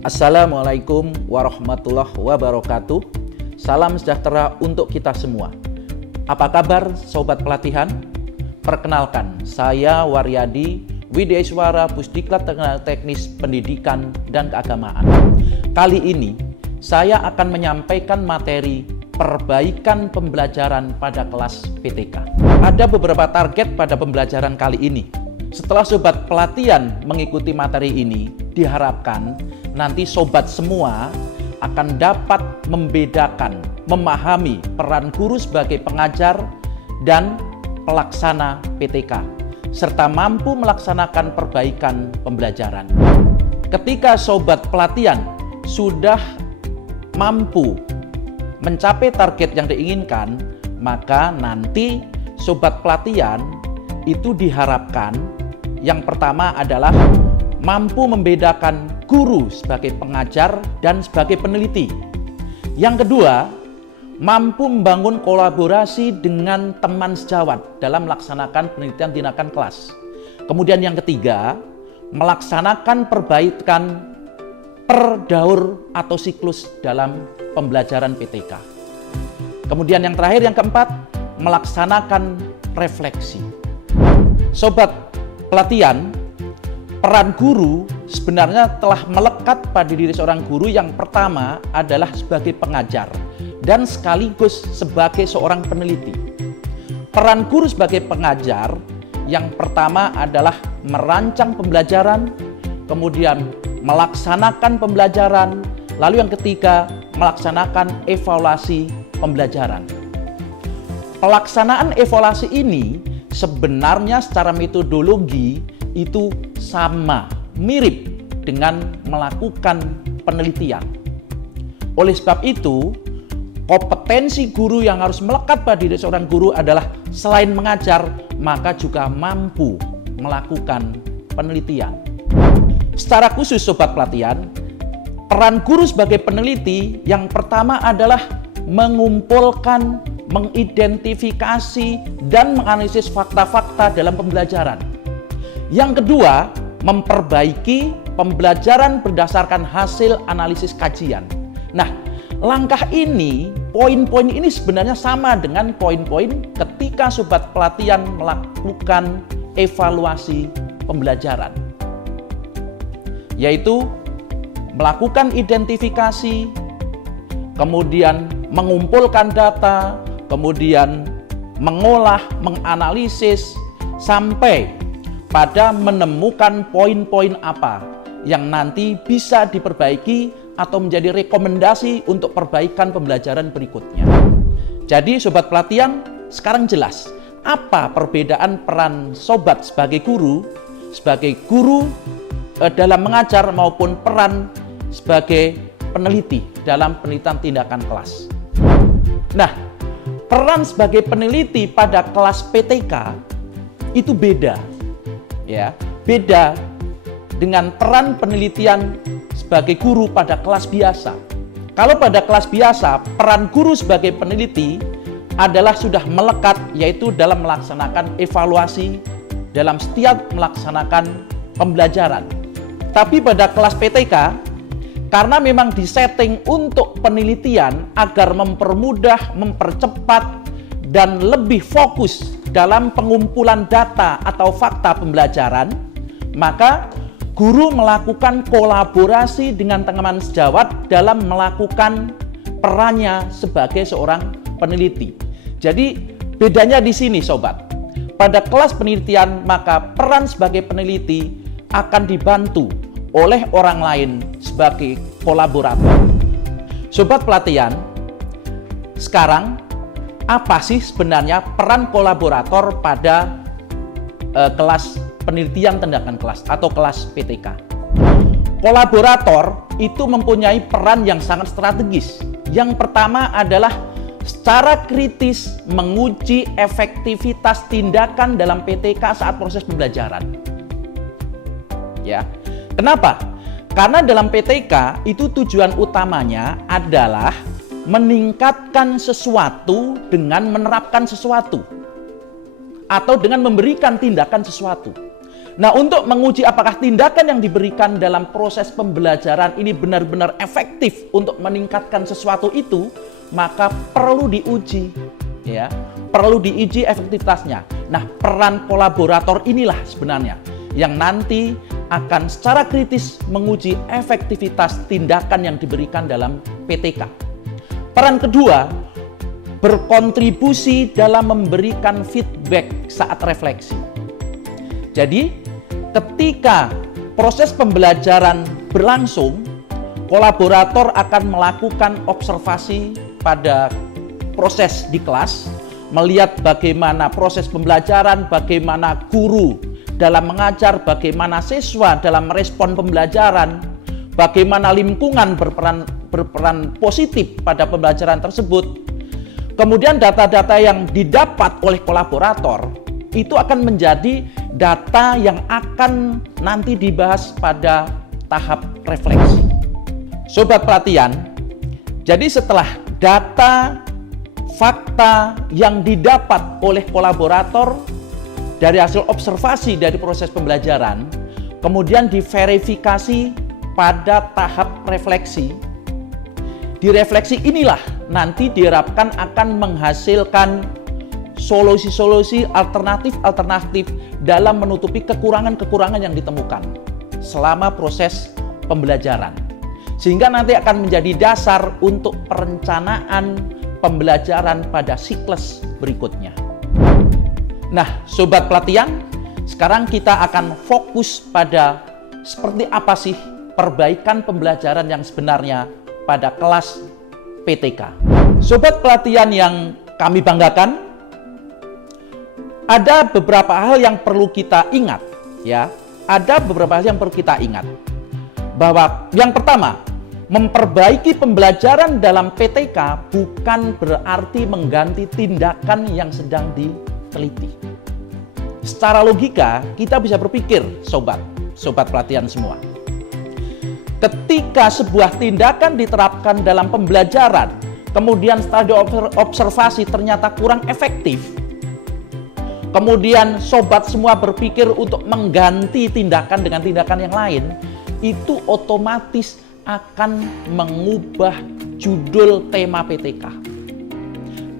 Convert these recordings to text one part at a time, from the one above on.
Assalamualaikum warahmatullahi wabarakatuh. Salam sejahtera untuk kita semua. Apa kabar Sobat Pelatihan? Perkenalkan, saya Waryadi, Widyaswara Pusdiklat Teknis Pendidikan dan Keagamaan. Kali ini, saya akan menyampaikan materi perbaikan pembelajaran pada kelas PTK. Ada beberapa target pada pembelajaran kali ini. Setelah Sobat Pelatihan mengikuti materi ini, diharapkan nanti Sobat semua akan dapat membedakan, memahami peran guru sebagai pengajar dan pelaksana PTK, serta mampu melaksanakan perbaikan pembelajaran. Ketika Sobat Pelatihan sudah mampu mencapai target yang diinginkan, maka nanti Sobat Pelatihan itu diharapkan yang pertama adalah mampu membedakan guru sebagai pengajar dan sebagai peneliti. Yang kedua, mampu membangun kolaborasi dengan teman sejawat dalam melaksanakan penelitian tindakan kelas. Kemudian yang ketiga, melaksanakan perbaikan per daur atau siklus dalam pembelajaran PTK. Kemudian yang terakhir, yang keempat, melaksanakan refleksi. Sobat Pelatihan, peran guru sebenarnya telah melekat pada diri seorang guru. Yang pertama adalah sebagai pengajar dan sekaligus sebagai seorang peneliti. Peran guru sebagai pengajar yang pertama adalah merancang pembelajaran, kemudian melaksanakan pembelajaran, lalu yang ketiga melaksanakan evaluasi pembelajaran. Pelaksanaan evaluasi ini sebenarnya secara metodologi itu sama, mirip dengan melakukan penelitian. Oleh sebab itu, kompetensi guru yang harus melekat pada diri seorang guru adalah selain mengajar, maka juga mampu melakukan penelitian. Secara khusus Sobat Pelatihan, peran guru sebagai peneliti yang pertama adalah mengumpulkan, mengidentifikasi, dan menganalisis fakta-fakta dalam pembelajaran. Yang kedua, memperbaiki pembelajaran berdasarkan hasil analisis kajian. Nah, langkah ini, poin-poin ini sebenarnya sama dengan poin-poin ketika Sobat Pelatihan melakukan evaluasi pembelajaran, yaitu melakukan identifikasi, kemudian mengumpulkan data, kemudian mengolah, menganalisis, sampai pada menemukan poin-poin apa yang nanti bisa diperbaiki atau menjadi rekomendasi untuk perbaikan pembelajaran berikutnya. Jadi Sobat Pelatihan, sekarang jelas apa perbedaan peran Sobat sebagai guru dalam mengajar maupun peran sebagai peneliti dalam penelitian tindakan kelas. Nah, peran sebagai peneliti pada kelas PTK itu beda, ya, beda dengan peran penelitian sebagai guru pada kelas biasa. Kalau pada kelas biasa, peran guru sebagai peneliti adalah sudah melekat, yaitu dalam melaksanakan evaluasi dalam setiap melaksanakan pembelajaran. Tapi pada kelas PTK, karena memang disetting untuk penelitian agar mempermudah, mempercepat, dan lebih fokus dalam pengumpulan data atau fakta pembelajaran, maka guru melakukan kolaborasi dengan teman sejawat dalam melakukan perannya sebagai seorang peneliti. Jadi bedanya di sini Sobat. Pada kelas penelitian, maka peran sebagai peneliti akan dibantu oleh orang lain sebagai kolaborator. Sobat Pelatihan, sekarang apa sih sebenarnya peran kolaborator pada kelas penelitian tindakan kelas atau kelas PTK? Kolaborator itu mempunyai peran yang sangat strategis. Yang pertama adalah secara kritis menguji efektivitas tindakan dalam PTK saat proses pembelajaran. Ya. Kenapa? Karena dalam PTK itu tujuan utamanya adalah meningkatkan sesuatu dengan menerapkan sesuatu. atau dengan memberikan tindakan sesuatu. Nah, untuk menguji apakah tindakan yang diberikan dalam proses pembelajaran ini benar-benar efektif untuk meningkatkan sesuatu itu, maka perlu diuji, ya, perlu diuji efektivitasnya. Nah, peran kolaborator inilah sebenarnya yang nanti akan secara kritis menguji efektivitas tindakan yang diberikan dalam PTK. Peran kedua, berkontribusi dalam memberikan feedback saat refleksi. Jadi, ketika proses pembelajaran berlangsung, kolaborator akan melakukan observasi pada proses di kelas, melihat bagaimana proses pembelajaran, bagaimana guru dalam mengajar, bagaimana siswa dalam merespon pembelajaran, bagaimana lingkungan berperan positif pada pembelajaran tersebut. Kemudian data-data yang didapat oleh kolaborator itu akan menjadi data yang akan nanti dibahas pada tahap refleksi. Sobat pelatihan, jadi setelah data, fakta yang didapat oleh kolaborator dari hasil observasi dari proses pembelajaran, kemudian diverifikasi pada tahap refleksi. Di refleksi inilah nanti diharapkan akan menghasilkan solusi-solusi alternatif dalam menutupi kekurangan-kekurangan yang ditemukan selama proses pembelajaran. Sehingga nanti akan menjadi dasar untuk perencanaan pembelajaran pada siklus berikutnya. Nah, sobat pelatihan, sekarang kita akan fokus pada seperti apa sih perbaikan pembelajaran yang sebenarnya pada kelas PTK. Sobat pelatihan yang kami banggakan, ada beberapa hal yang perlu kita ingat, ya. Ada beberapa hal yang perlu kita ingat. Bahwa yang pertama, memperbaiki pembelajaran dalam PTK bukan berarti mengganti tindakan yang sedang diteliti. Secara logika, kita bisa berpikir, sobat pelatihan semua. Ketika sebuah tindakan diterapkan dalam pembelajaran, kemudian setelah diobservasi ternyata kurang efektif, kemudian sobat semua berpikir untuk mengganti tindakan dengan tindakan yang lain, itu otomatis akan mengubah judul tema PTK.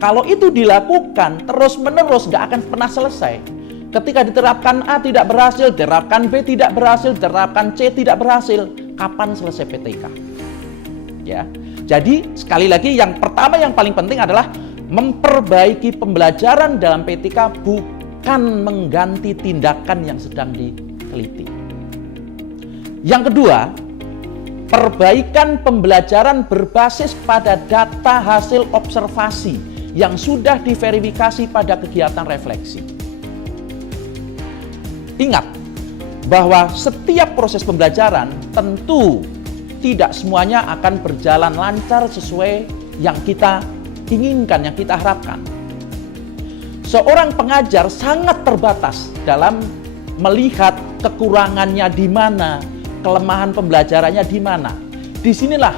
Kalau itu dilakukan terus-menerus, nggak akan pernah selesai. Ketika diterapkan A tidak berhasil, diterapkan B tidak berhasil, diterapkan C tidak berhasil, kapan selesai PTK? Ya. Jadi sekali lagi, yang pertama yang paling penting adalah memperbaiki pembelajaran dalam PTK bukan mengganti tindakan yang sedang diteliti. Yang kedua, perbaikan pembelajaran berbasis pada data hasil observasi yang sudah diverifikasi pada kegiatan refleksi. Ingat bahwa setiap proses pembelajaran tentu tidak semuanya akan berjalan lancar sesuai yang kita inginkan, yang kita harapkan. Seorang pengajar sangat terbatas dalam melihat kekurangannya di mana, kelemahan pembelajarannya di mana. Disinilah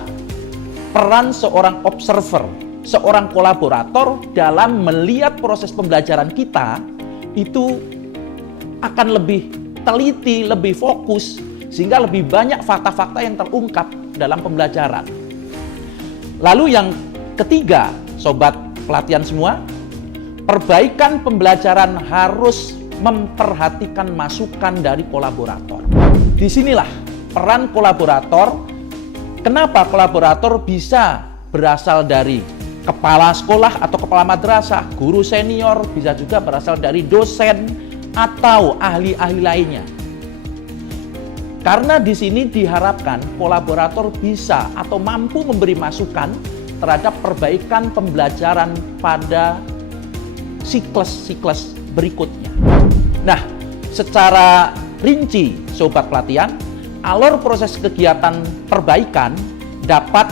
peran seorang observer, seorang kolaborator dalam melihat proses pembelajaran kita itu akan lebih teliti, lebih fokus, sehingga lebih banyak fakta-fakta yang terungkap dalam pembelajaran. Lalu yang ketiga, sobat pelatihan semua, perbaikan pembelajaran harus memperhatikan masukan dari kolaborator. Disinilah peran kolaborator. Kenapa kolaborator bisa berasal dari kepala sekolah atau kepala madrasah, guru senior, bisa juga berasal dari dosen atau ahli-ahli lainnya. Karena di sini diharapkan kolaborator bisa atau mampu memberi masukan terhadap perbaikan pembelajaran pada siklus-siklus berikutnya. Nah, secara rinci, sobat pelatihan, alur proses kegiatan perbaikan dapat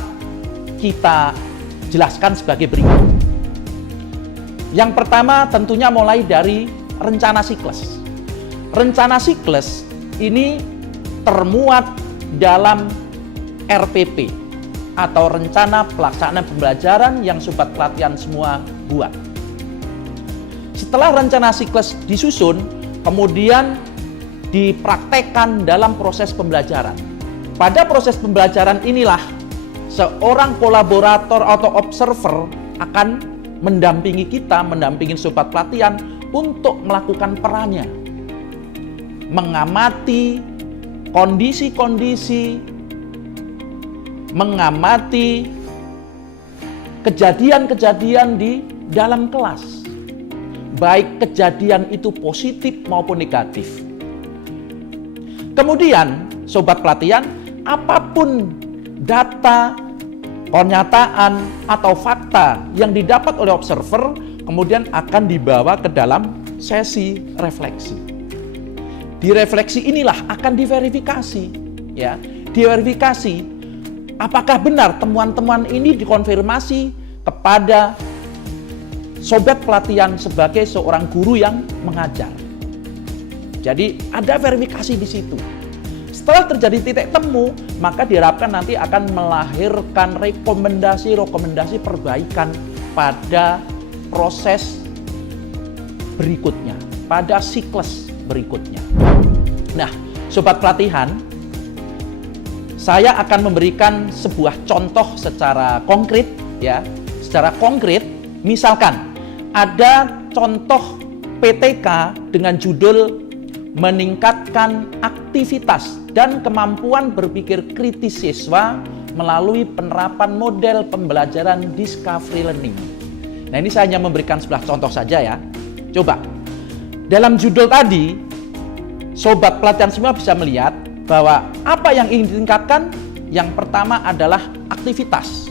kita jelaskan sebagai berikut. Yang pertama tentunya mulai dari rencana siklus. Rencana siklus ini termuat dalam RPP atau rencana pelaksanaan pembelajaran yang sobat pelatihan semua buat. Setelah rencana siklus disusun, kemudian dipraktekkan dalam proses pembelajaran. Pada proses pembelajaran inilah seorang kolaborator atau observer akan mendampingi kita, mendampingi sobat pelatihan untuk melakukan perannya. Mengamati kondisi-kondisi, mengamati kejadian-kejadian di dalam kelas. Baik kejadian itu positif maupun negatif. Kemudian, sobat pelatihan, apapun data, pernyataan, atau fakta yang didapat oleh observer kemudian akan dibawa ke dalam sesi refleksi. Di refleksi inilah akan diverifikasi, ya. Diverifikasi apakah benar temuan-temuan ini dikonfirmasi kepada sobat pelatihan sebagai seorang guru yang mengajar. Jadi ada verifikasi di situ. Setelah terjadi titik temu, maka diharapkan nanti akan melahirkan rekomendasi-rekomendasi perbaikan pada proses berikutnya, pada siklus berikutnya. Nah, sobat pelatihan, saya akan memberikan sebuah contoh secara konkret, ya. Secara konkret, misalkan ada contoh PTK dengan judul meningkatkan aktivitas dan kemampuan berpikir kritis siswa melalui penerapan model pembelajaran discovery learning. Nah, ini saya hanya memberikan sebelah contoh saja ya. Coba, dalam judul tadi, sobat pelatihan semua bisa melihat bahwa apa yang ingin ditingkatkan, yang pertama adalah aktivitas.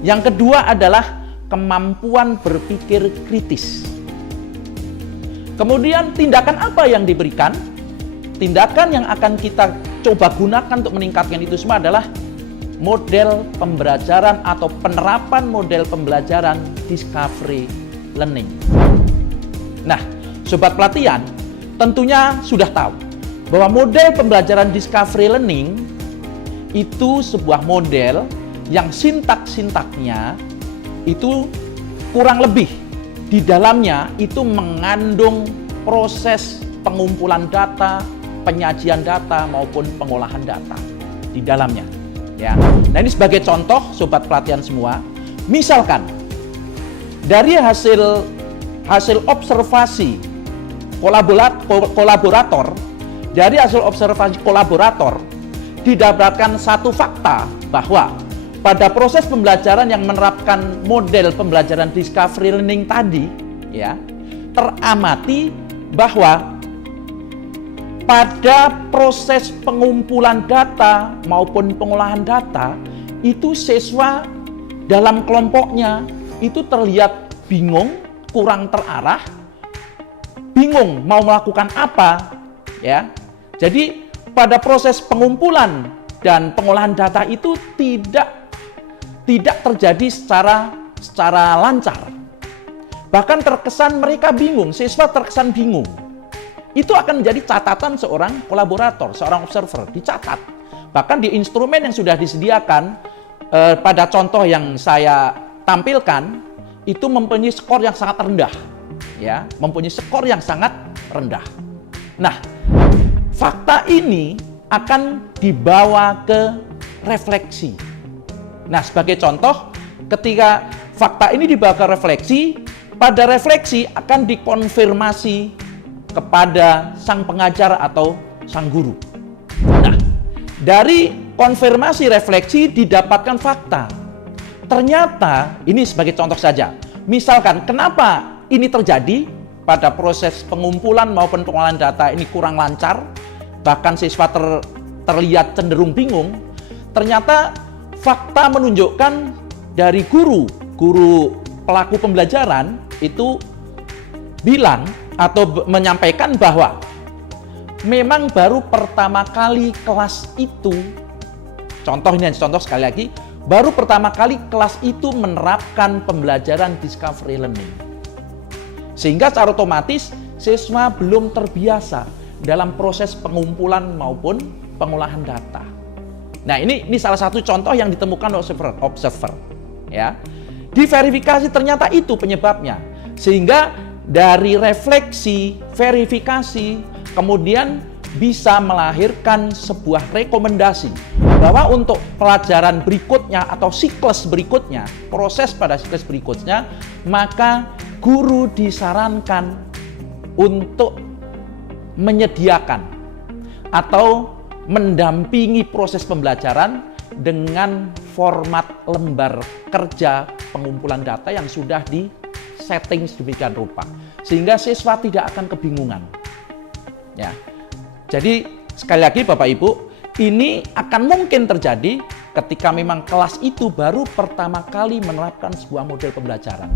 Yang kedua adalah kemampuan berpikir kritis. Kemudian tindakan apa yang diberikan? Tindakan yang akan kita coba gunakan untuk meningkatkan itu semua adalah model pembelajaran atau penerapan model pembelajaran discovery learning. Nah, sobat pelatihan tentunya sudah tahu bahwa model pembelajaran discovery learning itu sebuah model yang sintak-sintaknya itu kurang lebih di dalamnya itu mengandung proses pengumpulan data, penyajian data maupun pengolahan data di dalamnya. Ya. Nah, ini sebagai contoh sobat pelatihan semua, misalkan dari hasil observasi kolaborator, dari hasil observasi kolaborator didapatkan satu fakta bahwa pada proses pembelajaran yang menerapkan model pembelajaran discovery learning tadi, ya, teramati bahwa pada proses pengumpulan data maupun pengolahan data itu siswa dalam kelompoknya itu terlihat bingung, kurang terarah, bingung mau melakukan apa, ya. Jadi pada proses pengumpulan dan pengolahan data itu tidak terjadi secara lancar. Bahkan terkesan mereka bingung, siswa terkesan bingung. Itu akan menjadi catatan seorang kolaborator, seorang observer, dicatat. Bahkan di instrumen yang sudah disediakan, pada contoh yang saya tampilkan, itu mempunyai skor yang sangat rendah. Ya, mempunyai skor yang sangat rendah. Nah, fakta ini akan dibawa ke refleksi. Nah, sebagai contoh, ketika fakta ini dibawa ke refleksi, pada refleksi akan dikonfirmasi kepada sang pengajar atau sang guru. Nah, dari konfirmasi refleksi didapatkan fakta. Ternyata, ini sebagai contoh saja, misalkan kenapa ini terjadi pada proses pengumpulan maupun pengolahan data ini kurang lancar, bahkan siswa terlihat cenderung bingung, ternyata fakta menunjukkan dari guru pelaku pembelajaran itu bilang atau menyampaikan bahwa memang baru pertama kali kelas itu, contoh sekali lagi, baru pertama kali kelas itu menerapkan pembelajaran discovery learning. Sehingga secara otomatis siswa belum terbiasa dalam proses pengumpulan maupun pengolahan data. Nah, ini salah satu contoh yang ditemukan observer, ya. Diverifikasi ternyata itu penyebabnya. Sehingga dari refleksi, verifikasi, kemudian bisa melahirkan sebuah rekomendasi bahwa untuk pelajaran berikutnya atau siklus berikutnya, proses pada siklus berikutnya, maka guru disarankan untuk menyediakan atau mendampingi proses pembelajaran dengan format lembar kerja pengumpulan data yang sudah di-setting sedemikian rupa, sehingga siswa tidak akan kebingungan. Ya. Jadi sekali lagi Bapak Ibu, ini akan mungkin terjadi ketika memang kelas itu baru pertama kali menerapkan sebuah model pembelajaran.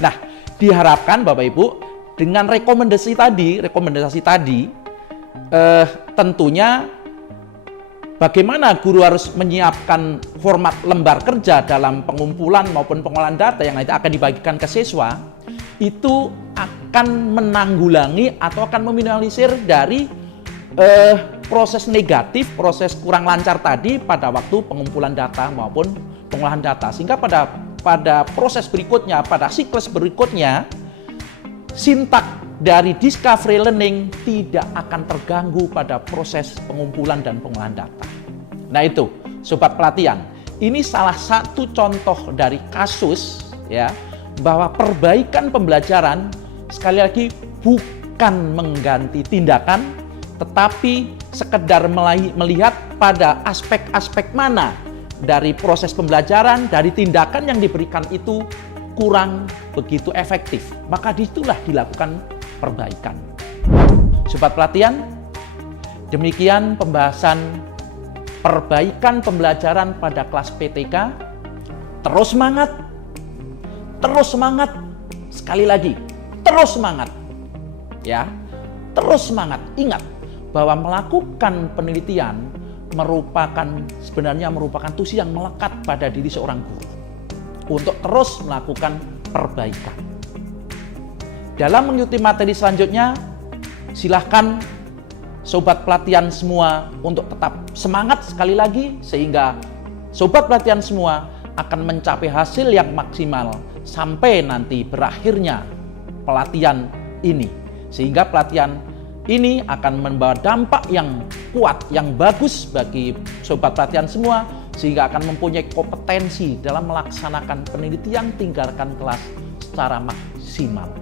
Nah, diharapkan Bapak Ibu dengan rekomendasi tadi, tentunya bagaimana guru harus menyiapkan format lembar kerja dalam pengumpulan maupun pengolahan data yang nanti akan dibagikan ke siswa, itu akan menanggulangi atau akan meminimalisir dari proses negatif, proses kurang lancar tadi pada waktu pengumpulan data maupun pengolahan data. Sehingga pada proses berikutnya, pada siklus berikutnya, sintak dari discovery learning tidak akan terganggu pada proses pengumpulan dan pengolahan data. Nah itu, sobat pelatihan, ini salah satu contoh dari kasus ya, bahwa perbaikan pembelajaran sekali lagi bukan mengganti tindakan, tetapi sekedar melihat pada aspek-aspek mana dari proses pembelajaran, dari tindakan yang diberikan itu kurang begitu efektif, maka disitulah dilakukan perbaikan. Sobat pelatihan, demikian pembahasan perbaikan pembelajaran pada kelas PTK. Terus semangat, sekali lagi, terus semangat. Ya, terus semangat. Ingat bahwa melakukan penelitian sebenarnya merupakan tusi yang melekat pada diri seorang guru untuk terus melakukan perbaikan. Dalam mengikuti materi selanjutnya, silahkan sobat pelatihan semua untuk tetap semangat sekali lagi, sehingga sobat pelatihan semua akan mencapai hasil yang maksimal sampai nanti berakhirnya pelatihan ini. Sehingga pelatihan ini akan membawa dampak yang kuat, yang bagus bagi sobat pelatihan semua, sehingga akan mempunyai kompetensi dalam melaksanakan penelitian tingkatkan kelas secara maksimal.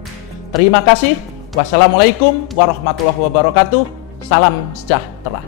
Terima kasih. Wassalamualaikum warahmatullahi wabarakatuh. Salam sejahtera.